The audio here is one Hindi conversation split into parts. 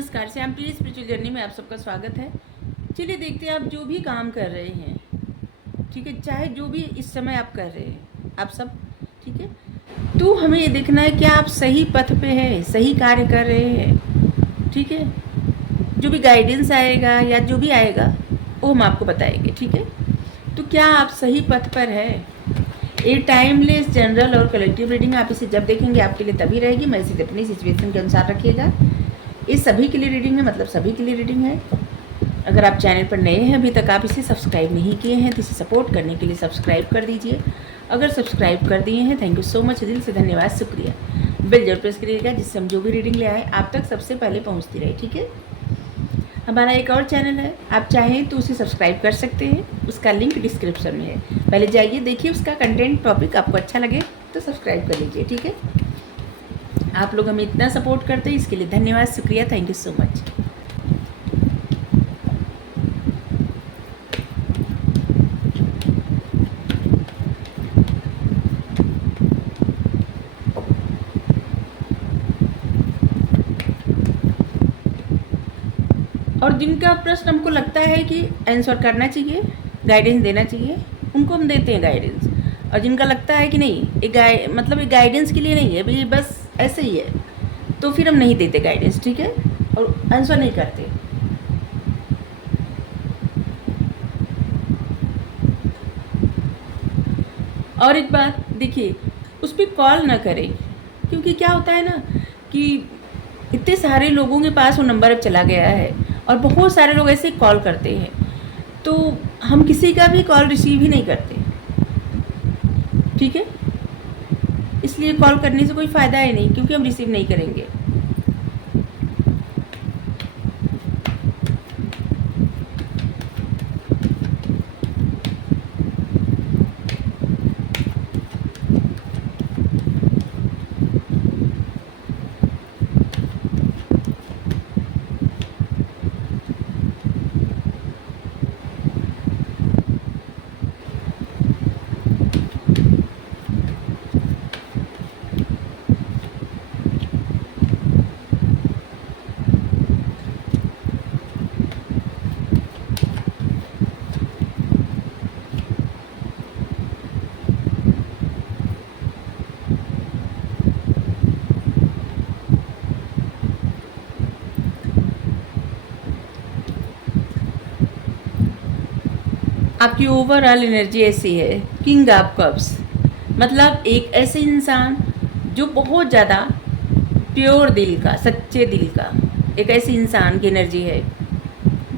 नमस्कार, श्यामप्रिय स्पिरिचुअल जर्नी में आप सबका स्वागत है। चलिए देखते हैं आप जो भी काम कर रहे हैं, ठीक है, चाहे जो भी इस समय आप कर रहे हैं, आप सब ठीक है, तो हमें ये देखना है कि आप सही पथ पे हैं, सही कार्य कर रहे हैं, ठीक है। जो भी गाइडेंस आएगा या जो भी आएगा वो हम आपको बताएंगे, ठीक है। तो क्या आप सही पथ पर है? ये टाइमलेस जनरल और कलेक्टिव रीडिंग, आप इसे जब देखेंगे आपके लिए तभी रहेगी। मैसेज अपनी सिचुएशन के अनुसार रखिएगा। ये सभी के लिए रीडिंग है, मतलब सभी के लिए रीडिंग है। अगर आप चैनल पर नए हैं, अभी तक आप इसे सब्सक्राइब नहीं किए हैं, तो इसे सपोर्ट करने के लिए सब्सक्राइब कर दीजिए। अगर सब्सक्राइब कर दिए हैं, थैंक यू सो मच, दिल से धन्यवाद, शुक्रिया। बेल जरूर प्रेस करिएगा जिससे हम जो भी रीडिंग ले आए आप तक सबसे पहले पहुँचती रहे, ठीक है। हमारा एक और चैनल है, आप चाहें तो उसे सब्सक्राइब कर सकते हैं, उसका लिंक डिस्क्रिप्शन में है। पहले जाइए, देखिए उसका कंटेंट टॉपिक आपको अच्छा लगे तो सब्सक्राइब कर लीजिए, ठीक है। आप लोग हमें इतना सपोर्ट करते हैं, इसके लिए धन्यवाद, शुक्रिया, थैंक यू सो मच। और जिनका प्रश्न हमको लगता है कि आंसर करना चाहिए, गाइडेंस देना चाहिए, उनको हम देते हैं गाइडेंस। और जिनका लगता है कि नहीं, ये गाइडेंस के लिए नहीं है, भाई बस ऐसे ही है, तो फिर हम नहीं देते गाइडेंस, ठीक है, और आंसर नहीं करते। और एक बात देखिए, उस पर कॉल ना करें, क्योंकि क्या होता है ना कि इतने सारे लोगों के पास वो नंबर अब चला गया है और बहुत सारे लोग ऐसे कॉल करते हैं, तो हम किसी का भी कॉल रिसीव ही नहीं करते, ठीक है। इसलिए कॉल करने से कोई फ़ायदा है नहीं, क्योंकि हम रिसीव नहीं करेंगे। आपकी ओवरऑल एनर्जी ऐसी है, किंग ऑफ कप्स, मतलब एक ऐसे इंसान जो बहुत ज़्यादा प्योर दिल का, सच्चे दिल का, एक ऐसे इंसान की एनर्जी है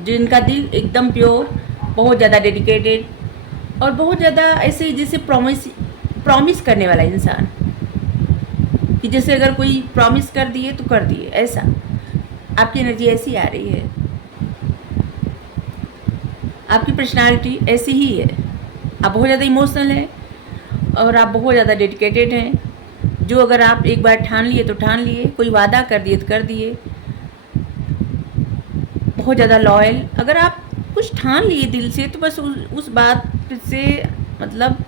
जिनका दिल एकदम प्योर, बहुत ज़्यादा डेडिकेटेड और बहुत ज़्यादा ऐसे जैसे प्रॉमिस करने वाला इंसान, कि जैसे अगर कोई प्रॉमिस कर दिए तो कर दिए, ऐसा आपकी एनर्जी ऐसी आ रही है। आपकी पर्सनालिटी ऐसी ही है, आप बहुत ज़्यादा इमोशनल हैं और आप बहुत ज़्यादा डेडिकेटेड हैं। जो अगर आप एक बार ठान लिए तो ठान लिए, कोई वादा कर दिए तो कर दिए, बहुत ज़्यादा लॉयल। अगर आप कुछ ठान लिए दिल से तो बस उस बात से, मतलब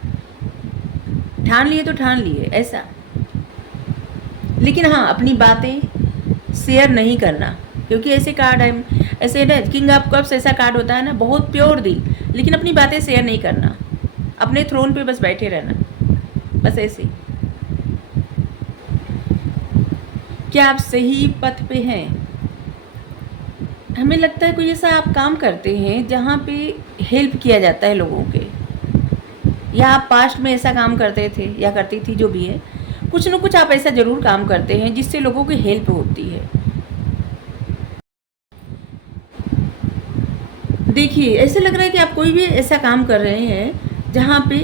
ठान लिए तो ठान लिए, ऐसा। लेकिन हाँ, अपनी बातें शेयर नहीं करना, क्योंकि ऐसे कार्ड है, ऐसे ना किंग ऑफ कप्स ऐसा कार्ड होता है ना, बहुत प्योर दिल, लेकिन अपनी बातें शेयर नहीं करना, अपने थ्रोन पे बस बैठे रहना, बस ऐसे। क्या आप सही पथ पे हैं? हमें लगता है कोई ऐसा आप काम करते हैं जहाँ पे हेल्प किया जाता है लोगों के, या आप पास्ट में ऐसा काम करते थे या करती थी, जो भी है, कुछ न कुछ आप ऐसा ज़रूर काम करते हैं जिससे लोगों की हेल्प होती है। देखिए, ऐसे लग रहा है कि आप कोई भी ऐसा काम कर रहे हैं जहाँ पे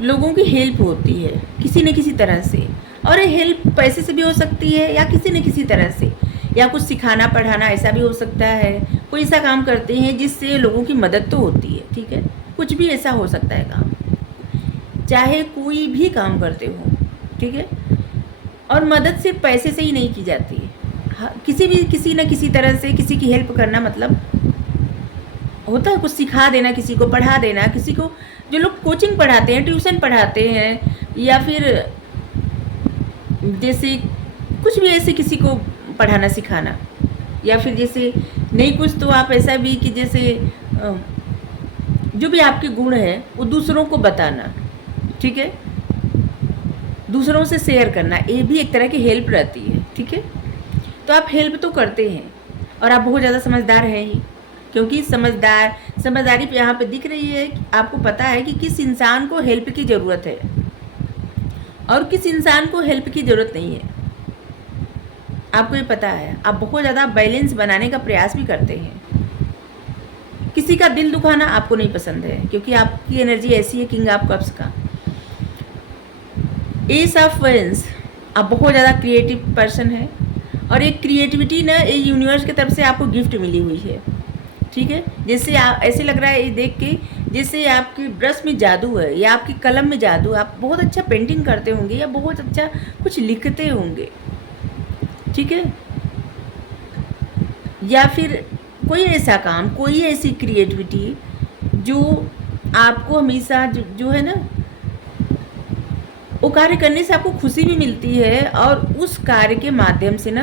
लोगों की हेल्प होती है किसी न किसी तरह से, और ये हेल्प पैसे से भी हो सकती है या किसी न किसी तरह से, या कुछ सिखाना पढ़ाना ऐसा भी हो सकता है। कोई ऐसा काम करते हैं जिससे लोगों की मदद तो होती है, ठीक है, कुछ भी ऐसा हो सकता है काम, चाहे कोई भी काम करते हो, ठीक है। और मदद सिर्फ पैसे से ही नहीं की जाती है, हाँ, किसी न किसी तरह से किसी की हेल्प करना, मतलब होता है कुछ सिखा देना, किसी को पढ़ा देना, किसी को, जो लोग कोचिंग पढ़ाते हैं, ट्यूशन पढ़ाते हैं, या फिर जैसे कुछ भी ऐसे किसी को पढ़ाना सिखाना, या फिर जैसे नहीं कुछ तो आप ऐसा भी कि जैसे जो भी आपके गुण है वो दूसरों को बताना, ठीक है, दूसरों से शेयर करना, ये भी एक तरह की हेल्प रहती है, ठीक है। तो आप हेल्प तो करते हैं और आप बहुत ज़्यादा समझदार हैं ही, क्योंकि समझदारी पे यहाँ पे दिख रही है। आपको पता है कि किस इंसान को हेल्प की ज़रूरत है और किस इंसान को हेल्प की ज़रूरत नहीं है, आपको ये पता है। आप बहुत ज़्यादा बैलेंस बनाने का प्रयास भी करते हैं। किसी का दिल दुखाना आपको नहीं पसंद है, क्योंकि आपकी एनर्जी ऐसी है, किंग ऑफ कप्स का एस ऑफ वेंस। आप बहुत ज़्यादा क्रिएटिव पर्सन है और एक क्रिएटिविटी ना ये यूनिवर्स की तरफ से आपको गिफ्ट मिली हुई है, ठीक है। जैसे आप ऐसे लग रहा है ये देख के जैसे आपकी ब्रश में जादू है या आपकी कलम में जादू, आप बहुत अच्छा पेंटिंग करते होंगे या बहुत अच्छा कुछ लिखते होंगे, ठीक है। या फिर कोई ऐसा काम, कोई ऐसी क्रिएटिविटी जो आपको हमेशा जो है ना वो कार्य करने से आपको खुशी भी मिलती है और उस कार्य के माध्यम से ना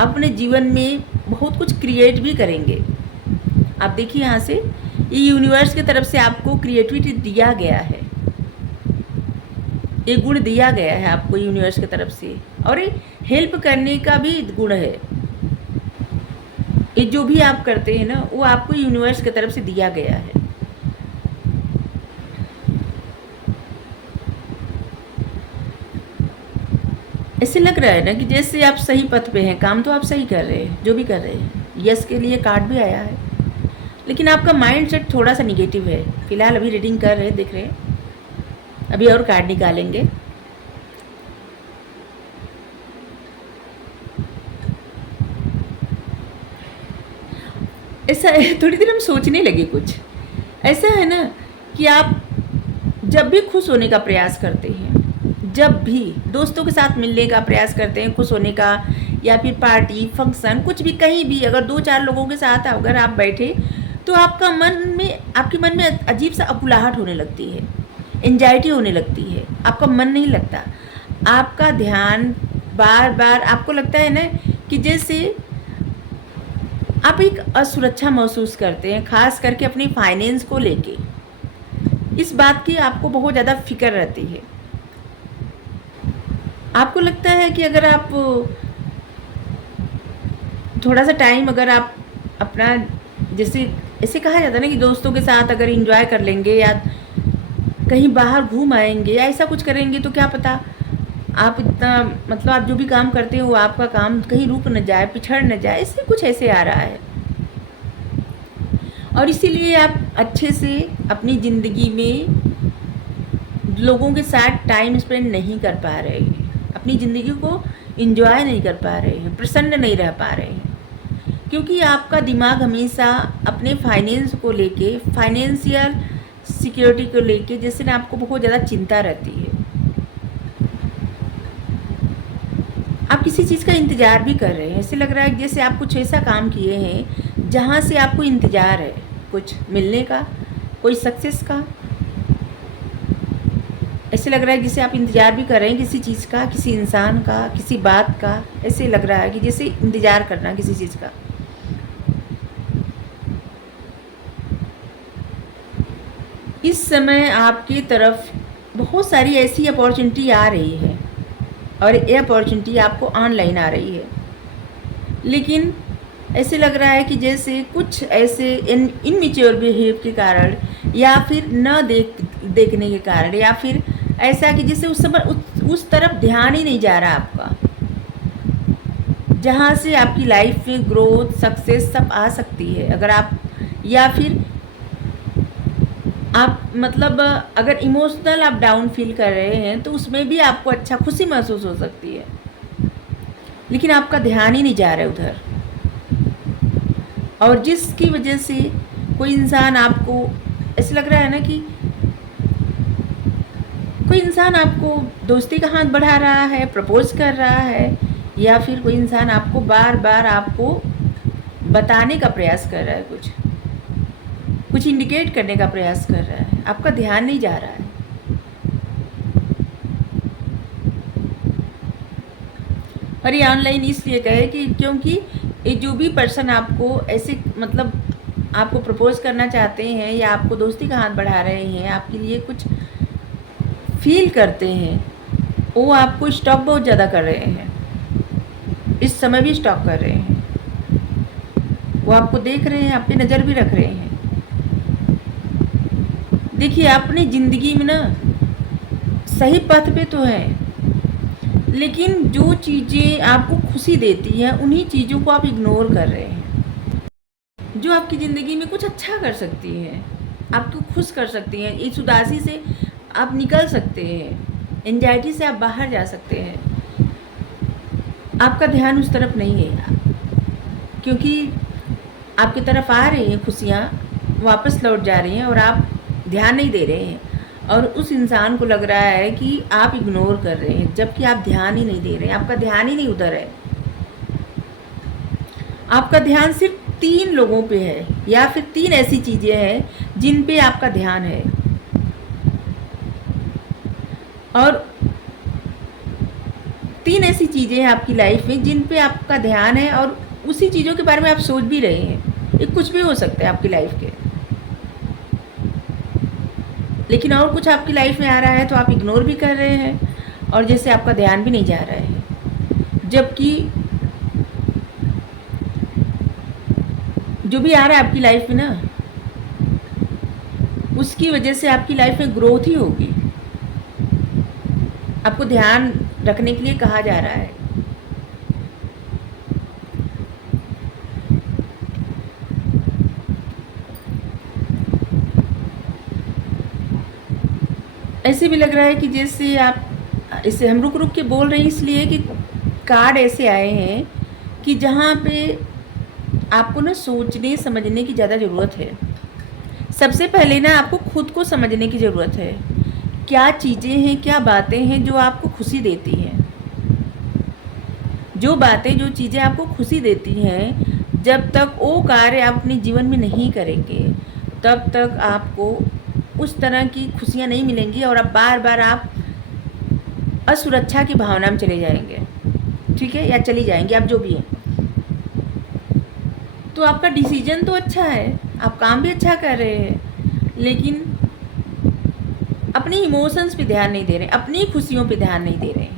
अपने जीवन में बहुत कुछ क्रिएट भी करेंगे। आप देखिए यहाँ से ये यूनिवर्स की तरफ से आपको क्रिएटिविटी दिया गया है, ये गुण दिया गया है आपको यूनिवर्स की तरफ से, और ये हेल्प करने का भी गुण है। ये जो भी आप करते हैं ना वो आपको यूनिवर्स की तरफ से दिया गया है। ऐसे लग रहा है ना कि जैसे आप सही पथ पे हैं, काम तो आप सही कर रहे हैं, जो भी कर रहे हैं। यस के लिए कार्ड भी आया है, लेकिन आपका माइंड सेट थोड़ा सा निगेटिव है। फिलहाल अभी रीडिंग कर रहे हैं, देख रहे हैं, अभी और कार्ड निकालेंगे। ऐसा थोड़ी देर हम सोचने लगे कुछ ऐसा है ना कि आप जब भी खुश होने का प्रयास करते हैं, जब भी दोस्तों के साथ मिलने का प्रयास करते हैं, खुश होने का, या फिर पार्टी फंक्शन कुछ भी, कहीं भी अगर 2-4 लोगों के साथ अगर आप बैठे तो आपके मन में अजीब सा अकुलाहट होने लगती है, एंजाइटी होने लगती है, आपका मन नहीं लगता, आपका ध्यान बार बार आपको लगता है ना कि जैसे आप एक असुरक्षा महसूस करते हैं, खास करके अपनी फाइनेंस को लेके। इस बात की आपको बहुत ज़्यादा फिक्र रहती है। आपको लगता है कि अगर आप थोड़ा सा टाइम अगर आप अपना, जैसे ऐसे कहा जाता है ना कि दोस्तों के साथ अगर एंजॉय कर लेंगे या कहीं बाहर घूम आएंगे या ऐसा कुछ करेंगे तो क्या पता आप इतना, मतलब आप जो भी काम करते हो वो आपका काम कहीं रुक न जाए, पिछड़ न जाए, इससे कुछ ऐसे आ रहा है। और इसीलिए आप अच्छे से अपनी ज़िंदगी में लोगों के साथ टाइम स्पेंड नहीं कर पा रहे हैं, अपनी ज़िंदगी को एंजॉय नहीं कर पा रहे हैं, प्रसन्न नहीं रह पा रहे हैं, क्योंकि आपका दिमाग हमेशा अपने फाइनेंस को लेके, फाइनेंशियल सिक्योरिटी को लेके जैसे ना आपको बहुत ज़्यादा चिंता रहती है। आप किसी चीज़ का इंतज़ार भी कर रहे हैं, ऐसे लग रहा है जैसे आप कुछ ऐसा काम किए हैं जहाँ से आपको इंतज़ार है कुछ मिलने का, कोई सक्सेस का। ऐसे लग रहा है जैसे आप इंतज़ार भी कर रहे हैं किसी चीज़ का, किसी इंसान का, किसी बात का। ऐसे लग रहा है कि जैसे इंतज़ार करना किसी चीज़ का। इस समय आपकी तरफ बहुत सारी ऐसी अपॉर्चुनिटी आ रही है और ये अपॉर्चुनिटी आपको ऑनलाइन आ रही है, लेकिन ऐसे लग रहा है कि जैसे कुछ ऐसे इनमेच्योर बिहेव के कारण या फिर न देखने के कारण, या फिर ऐसा कि जैसे उस समय उस तरफ ध्यान ही नहीं जा रहा आपका, जहाँ से आपकी लाइफ में ग्रोथ सक्सेस सब आ सकती है। अगर आप, या फिर आप मतलब अगर इमोशनल आप डाउन फील कर रहे हैं तो उसमें भी आपको अच्छा खुशी महसूस हो सकती है, लेकिन आपका ध्यान ही नहीं जा रहा है उधर, और जिसकी वजह से कोई इंसान आपको, ऐसे लग रहा है ना कि कोई इंसान आपको दोस्ती का हाथ बढ़ा रहा है, प्रपोज कर रहा है, या फिर कोई इंसान आपको बार बार आपको बताने का प्रयास कर रहा है, कुछ इंडिकेट करने का प्रयास कर रहा है, आपका ध्यान नहीं जा रहा है। और ये ऑनलाइन इसलिए कहे कि क्योंकि ये जो भी पर्सन आपको ऐसे मतलब आपको प्रपोज करना चाहते हैं या आपको दोस्ती का हाथ बढ़ा रहे हैं, आपके लिए कुछ फील करते हैं, वो आपको स्टॉक बहुत ज़्यादा कर रहे हैं, इस समय भी स्टॉक कर रहे हैं। वो आपको देख रहे हैं, आप पे नज़र भी रख रहे हैं। देखिए, अपनी ज़िंदगी में ना सही पथ पे तो है, लेकिन जो चीज़ें आपको खुशी देती हैं उन्हीं चीज़ों को आप इग्नोर कर रहे हैं। जो आपकी ज़िंदगी में कुछ अच्छा कर सकती हैं, आपको खुश कर सकती हैं, इस उदासी से आप निकल सकते हैं, एंजाइटी से आप बाहर जा सकते हैं, आपका ध्यान उस तरफ नहीं है, क्योंकि आपकी तरफ आ रही हैं खुशियाँ, वापस लौट जा रही हैं और आप ध्यान नहीं दे रहे हैं, और उस इंसान को लग रहा है कि आप इग्नोर कर रहे हैं, जबकि आप ध्यान ही नहीं दे रहे हैं, आपका ध्यान ही नहीं उधर है। आपका ध्यान सिर्फ 3 लोगों पे है, या फिर 3 ऐसी चीज़ें हैं जिन पे आपका ध्यान है, और 3 ऐसी चीज़ें हैं आपकी लाइफ में जिन पे आपका ध्यान है, और उसी चीज़ों के बारे में आप सोच भी रहे हैं। ये कुछ भी हो सकता है आपकी लाइफ के, लेकिन और कुछ आपकी लाइफ में आ रहा है तो आप इग्नोर भी कर रहे हैं, और जैसे आपका ध्यान भी नहीं जा रहा है, जबकि जो भी आ रहा है आपकी लाइफ में ना, उसकी वजह से आपकी लाइफ में ग्रोथ ही होगी। आपको ध्यान रखने के लिए कहा जा रहा है। ऐसे भी लग रहा है कि जैसे आप, इसे हम रुक रुक के बोल रहे हैं इसलिए कि कार्ड ऐसे आए हैं कि जहाँ पे आपको ना सोचने समझने की ज़्यादा ज़रूरत है। सबसे पहले ना आपको खुद को समझने की ज़रूरत है, क्या चीज़ें हैं, क्या बातें हैं जो आपको खुशी देती हैं। जो बातें, जो चीज़ें आपको खुशी देती हैं, जब तक वो कार्य आप अपने जीवन में नहीं करेंगे, तब तक आपको उस तरह की खुशियाँ नहीं मिलेंगी, और अब बार बार आप असुरक्षा की भावना में चले जाएंगे, ठीक है, या चली जाएंगे, आप जो भी हैं। तो आपका डिसीजन तो अच्छा है, आप काम भी अच्छा कर रहे हैं, लेकिन अपनी इमोशंस पे ध्यान नहीं दे रहे, अपनी खुशियों पे ध्यान नहीं दे रहे हैं।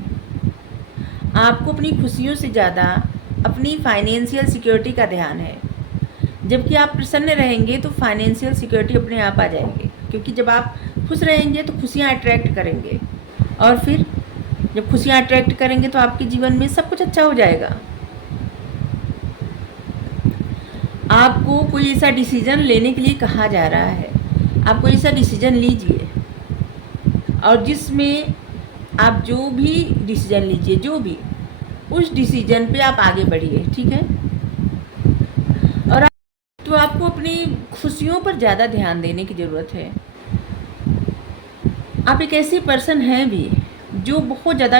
आपको अपनी खुशियों से ज़्यादा अपनी फाइनेंशियल सिक्योरिटी का ध्यान है। जबकि आप प्रसन्न रहेंगे तो फाइनेंशियल सिक्योरिटी अपने आप आ जाएंगे, क्योंकि जब आप खुश रहेंगे तो खुशियाँ अट्रैक्ट करेंगे, और फिर जब खुशियाँ अट्रैक्ट करेंगे तो आपके जीवन में सब कुछ अच्छा हो जाएगा। आपको कोई ऐसा डिसीज़न लेने के लिए कहा जा रहा है, आप कोई ऐसा डिसीज़न लीजिए, और जिसमें आप जो भी डिसीज़न लीजिए, जो भी, उस डिसीज़न पे आप आगे बढ़िए, ठीक है। और तो आपको अपनी खुशियों पर ज़्यादा ध्यान देने की ज़रूरत है। आप एक ऐसी पर्सन हैं भी जो बहुत ज़्यादा,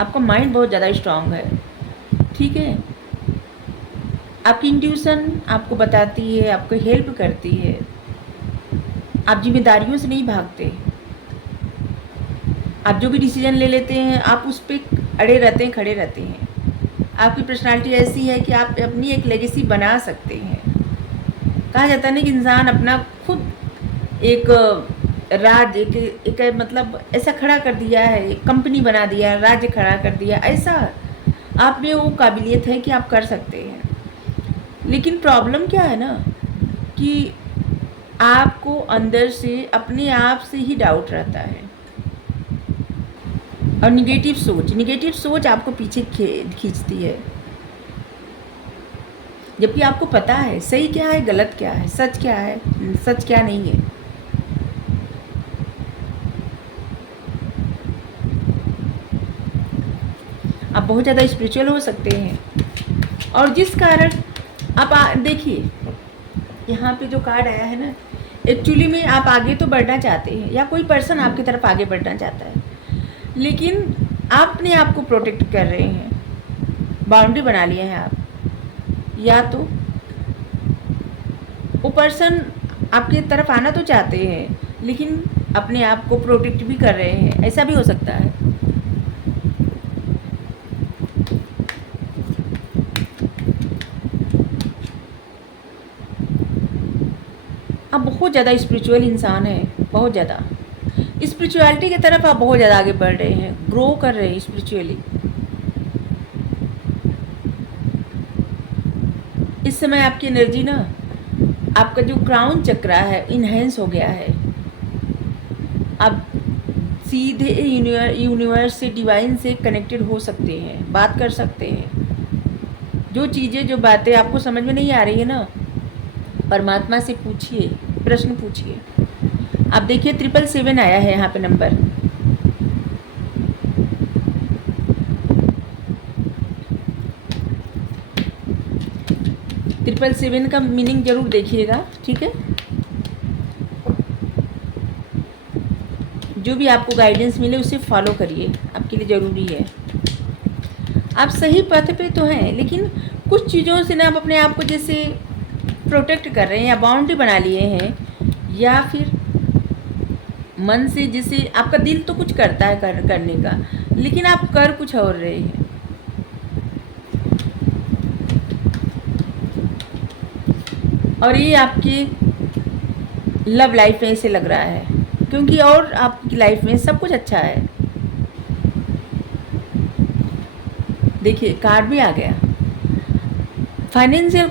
आपका माइंड बहुत ज़्यादा स्ट्रांग है, ठीक है। आपकी इंट्यूशन आपको बताती है, आपको हेल्प करती है, आप जिम्मेदारियों से नहीं भागते, आप जो भी डिसीजन ले लेते हैं आप उस पर अड़े रहते हैं, खड़े रहते हैं। आपकी पर्सनालिटी ऐसी है कि आप अपनी एक लेगेसी बना सकते हैं। कहा जाता है ना कि इंसान अपना खुद एक राज्य, एक मतलब ऐसा खड़ा कर दिया है, एक कंपनी बना दिया, राज्य खड़ा कर दिया, ऐसा आप में वो काबिलियत है कि आप कर सकते हैं। लेकिन प्रॉब्लम क्या है ना, कि आपको अंदर से अपने आप से ही डाउट रहता है, और निगेटिव सोच आपको पीछे खींचती है। जबकि आपको पता है सही क्या है, गलत क्या है, सच क्या है, सच क्या नहीं है। आप बहुत ज़्यादा स्पिरिचुअल हो सकते हैं, और जिस कारण आप देखिए यहाँ पे जो कार्ड आया है ना, एक्चुअली में आप आगे तो बढ़ना चाहते हैं, या कोई पर्सन आपकी तरफ आगे बढ़ना चाहता है, लेकिन आप अपने आप को प्रोटेक्ट कर रहे हैं, बाउंड्री बना लिए हैं आप, या तो वो पर्सन आपकी तरफ आना तो चाहते हैं लेकिन अपने आप को प्रोटेक्ट भी कर रहे हैं, ऐसा भी हो सकता है। बहुत ज़्यादा स्पिरिचुअल इंसान है, बहुत ज़्यादा स्पिरिचुअलिटी की तरफ आप बहुत ज़्यादा आगे बढ़ रहे हैं, ग्रो कर रहे हैं स्पिरिचुअली। इस समय आपकी एनर्जी ना, आपका जो क्राउन चक्रा है इन्हेंस हो गया है। आप सीधे यूनिवर्स से, डिवाइन से कनेक्टेड हो सकते हैं, बात कर सकते हैं। जो चीज़ें, जो बातें आपको समझ में नहीं आ रही है ना, परमात्मा से पूछिए, प्रश्न पूछिए। आप देखिए 777 आया है यहाँ पे नंबर। ट्रिपल 7 का मीनिंग जरूर देखिएगा, ठीक है। जो भी आपको गाइडेंस मिले उसे फॉलो करिए, आपके लिए ज़रूरी है। आप सही पथ पे तो हैं, लेकिन कुछ चीज़ों से ना आप अपने आप को जैसे प्रोटेक्ट कर रहे हैं, या बाउंड्री बना लिए हैं, या फिर मन से, जैसे आपका दिल तो कुछ करता है करने का, लेकिन आप कर कुछ और रहे हैं। और ये आपकी लव लाइफ में ऐसे लग रहा है, क्योंकि और आपकी लाइफ में सब कुछ अच्छा है। देखिए कार्ड भी आ गया, फाइनेंशियल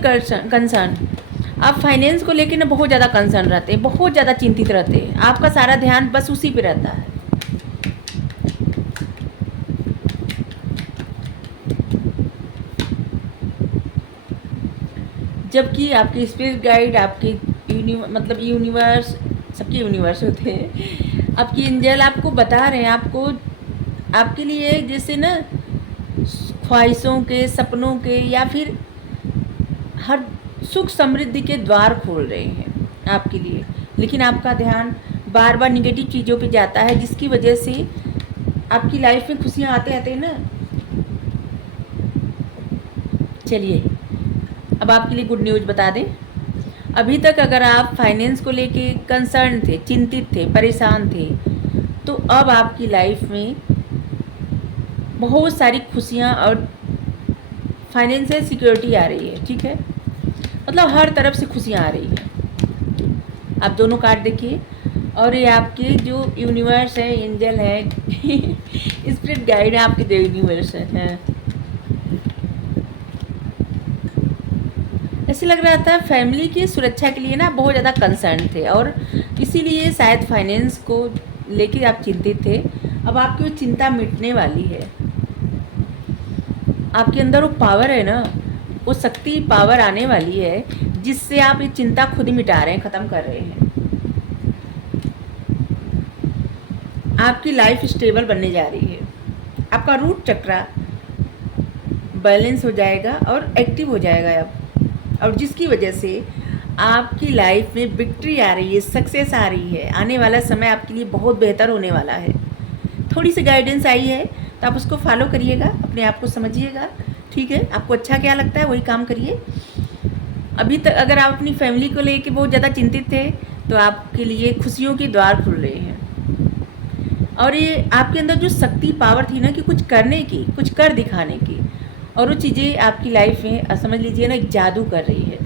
कंसर्न। आप फाइनेंस को लेकर ना बहुत ज़्यादा कंसर्न रहते हैं, बहुत ज़्यादा चिंतित रहते हैं, आपका सारा ध्यान बस उसी पे रहता है। जबकि आपके स्पिरिट गाइड, आपके मतलब यूनिवर्स, सबके यूनिवर्स होते हैं, आपकी एंजल आपको बता रहे हैं, आपको, आपके लिए जैसे ना ख्वाहिशों के, सपनों के, या फिर हर सुख समृद्धि के द्वार खोल रहे हैं आपके लिए। लेकिन आपका ध्यान बार बार निगेटिव चीज़ों पे जाता है, जिसकी वजह से आपकी लाइफ में खुशियाँ आते आते ना। चलिए अब आपके लिए गुड न्यूज़ बता दें। अभी तक अगर आप फाइनेंस को लेके कंसर्न थे, चिंतित थे, परेशान थे, तो अब आपकी लाइफ में बहुत सारी खुशियाँ और फाइनेंशियल सिक्योरिटी आ रही है, ठीक है। मतलब हर तरफ से खुशियाँ आ रही हैं। आप दोनों कार्ड देखिए, और ये आपके जो यूनिवर्स है, एंजल है, स्पिरिट गाइड है, आपके जो यूनिवर्स है। ऐसे लग रहा था फैमिली की सुरक्षा के लिए ना बहुत ज़्यादा कंसर्न थे, और इसीलिए शायद फाइनेंस को लेके आप चिंतित थे। अब आपकी वो चिंता मिटने वाली है। आपके अंदर वो पावर है ना, वो शक्ति, पावर आने वाली है, जिससे आप ये चिंता खुद ही मिटा रहे हैं, ख़त्म कर रहे हैं। आपकी लाइफ स्टेबल बनने जा रही है। आपका रूट चक्रा बैलेंस हो जाएगा और एक्टिव हो जाएगा अब, और जिसकी वजह से आपकी लाइफ में विक्ट्री आ रही है, सक्सेस आ रही है। आने वाला समय आपके लिए बहुत बेहतर होने वाला है। थोड़ी सी गाइडेंस आई है तो आप उसको फॉलो करिएगा, अपने आप को समझिएगा, ठीक है। आपको अच्छा क्या लगता है वही काम करिए। अभी तक अगर आप अपनी फैमिली को लेके बहुत ज़्यादा चिंतित थे, तो आपके लिए खुशियों के द्वार खुल रहे हैं। और ये आपके अंदर जो शक्ति, पावर थी ना कि कुछ करने की, कुछ कर दिखाने की, और वो चीज़ें आपकी लाइफ में समझ लीजिए ना एक जादू कर रही है,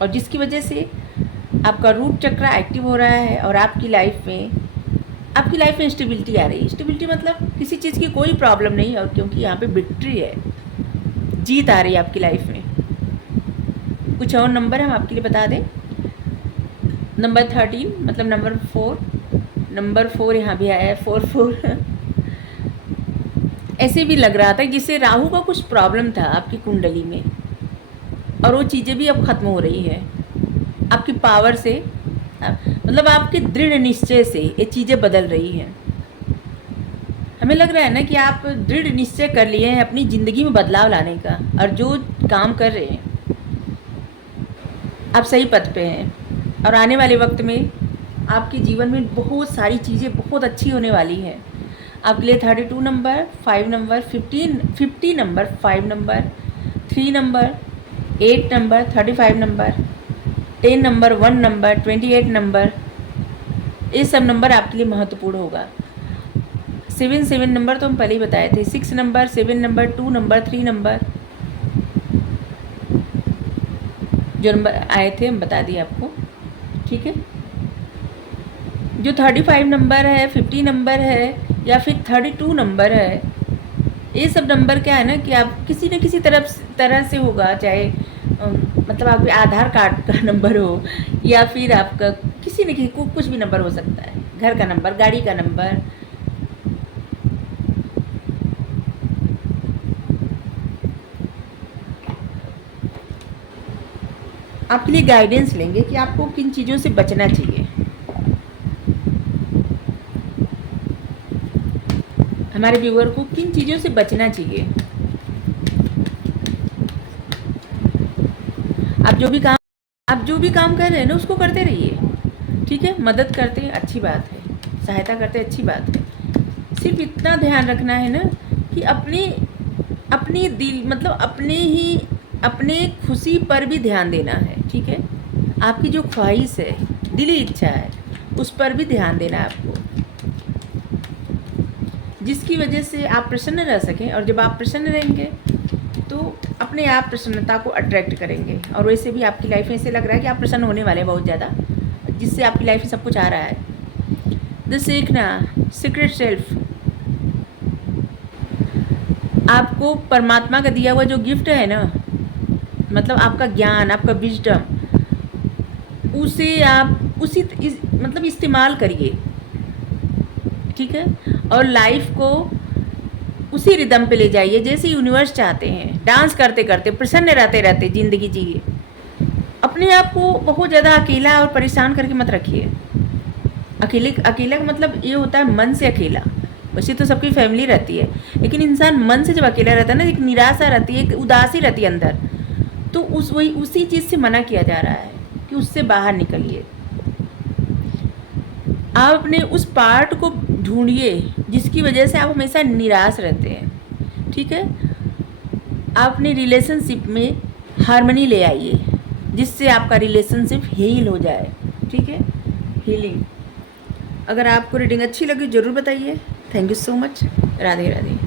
और जिसकी वजह से आपका रूट चक्र एक्टिव हो रहा है, और आपकी लाइफ में स्टेबिलिटी आ रही है। स्टेबिलिटी मतलब किसी चीज़ की कोई प्रॉब्लम नहीं, और क्योंकि यहाँ पे विक्ट्री है, जीत आ रही है आपकी लाइफ में। कुछ और नंबर हम आपके लिए बता दें। नंबर 13 मतलब नंबर 4 यहाँ भी आया है, 4 ऐसे भी लग रहा था जिससे राहु का कुछ प्रॉब्लम था आपकी कुंडली में, और वो चीज़ें भी अब ख़त्म हो रही है आपकी पावर से, मतलब आपके दृढ़ निश्चय से ये चीज़ें बदल रही हैं। हमें लग रहा है ना कि आप दृढ़ निश्चय कर लिए हैं अपनी ज़िंदगी में बदलाव लाने का, और जो काम कर रहे हैं आप सही पथ पे हैं। और आने वाले वक्त में आपके जीवन में बहुत सारी चीज़ें बहुत अच्छी होने वाली हैं आपके लिए। 32 number, 5 number, 50 number, 5 number, 3 number, 8 number, 35 number, 10 number, 1 number, 28 number, ये सब नंबर आपके लिए महत्वपूर्ण होगा। 7 नंबर तो हम पहले ही बताए थे। 6 नंबर, 7 नंबर, 2 नंबर, 3 नंबर, जो नंबर आए थे हम बता दिए आपको, ठीक है। जो 35 नंबर है, 50 नंबर है या फिर 32 नंबर है, ये सब नंबर क्या है ना कि आप किसी न किसी तरह से होगा, चाहे मतलब आपके आधार कार्ड का नंबर हो या फिर आपका किसी न किसी कुछ भी नंबर हो सकता है, घर का नंबर, गाड़ी का नंबर। आपके लिए गाइडेंस लेंगे कि आपको किन चीज़ों से बचना चाहिए। हमारे व्यूअर को किन चीज़ों से बचना चाहिए। आप जो भी काम कर रहे हैं ना उसको करते रहिए, ठीक है। मदद करते हैं अच्छी बात है, सहायता करते हैं अच्छी बात है। सिर्फ इतना ध्यान रखना है ना कि अपने दिल मतलब अपने खुशी पर भी ध्यान देना है, ठीक है। आपकी जो ख्वाहिश है, दिली इच्छा है, उस पर भी ध्यान देना है आपको, जिसकी वजह से आप प्रसन्न रह सकें। और जब आप प्रसन्न रहेंगे तो अपने आप प्रसन्नता को अट्रैक्ट करेंगे। और वैसे भी आपकी लाइफ में ऐसे लग रहा है कि आप प्रसन्न होने वाले हैं बहुत ज़्यादा, जिससे आपकी लाइफ में सब कुछ आ रहा है। द सीखना सीक्रेट सेल्फ, आपको परमात्मा का दिया हुआ जो गिफ्ट है ना, मतलब आपका ज्ञान, आपका विजडम, उसे आप मतलब इस्तेमाल करिए, ठीक है। और लाइफ को उसी रिदम पे ले जाइए जैसे यूनिवर्स चाहते हैं। डांस करते करते प्रसन्न रहते रहते ज़िंदगी जिए। अपने आप को बहुत ज़्यादा अकेला और परेशान करके मत रखिए। अकेला का मतलब ये होता है मन से अकेला। वैसे तो सबकी फैमिली रहती है, लेकिन इंसान मन से जब अकेला रहता है ना, एक निराशा रहती है, एक उदासी रहती है अंदर, तो उसी चीज़ से मना किया जा रहा है कि उससे बाहर निकलिए। आप अपने उस पार्ट को ढूंढिए जिसकी वजह से आप हमेशा निराश रहते हैं, ठीक है। आप अपने रिलेशनशिप में हार्मनी ले आइए जिससे आपका रिलेशनशिप हील हो जाए, ठीक है। हीलिंग। अगर आपको रीडिंग अच्छी लगी ज़रूर बताइए। Thank you so much. Radhe Radhe.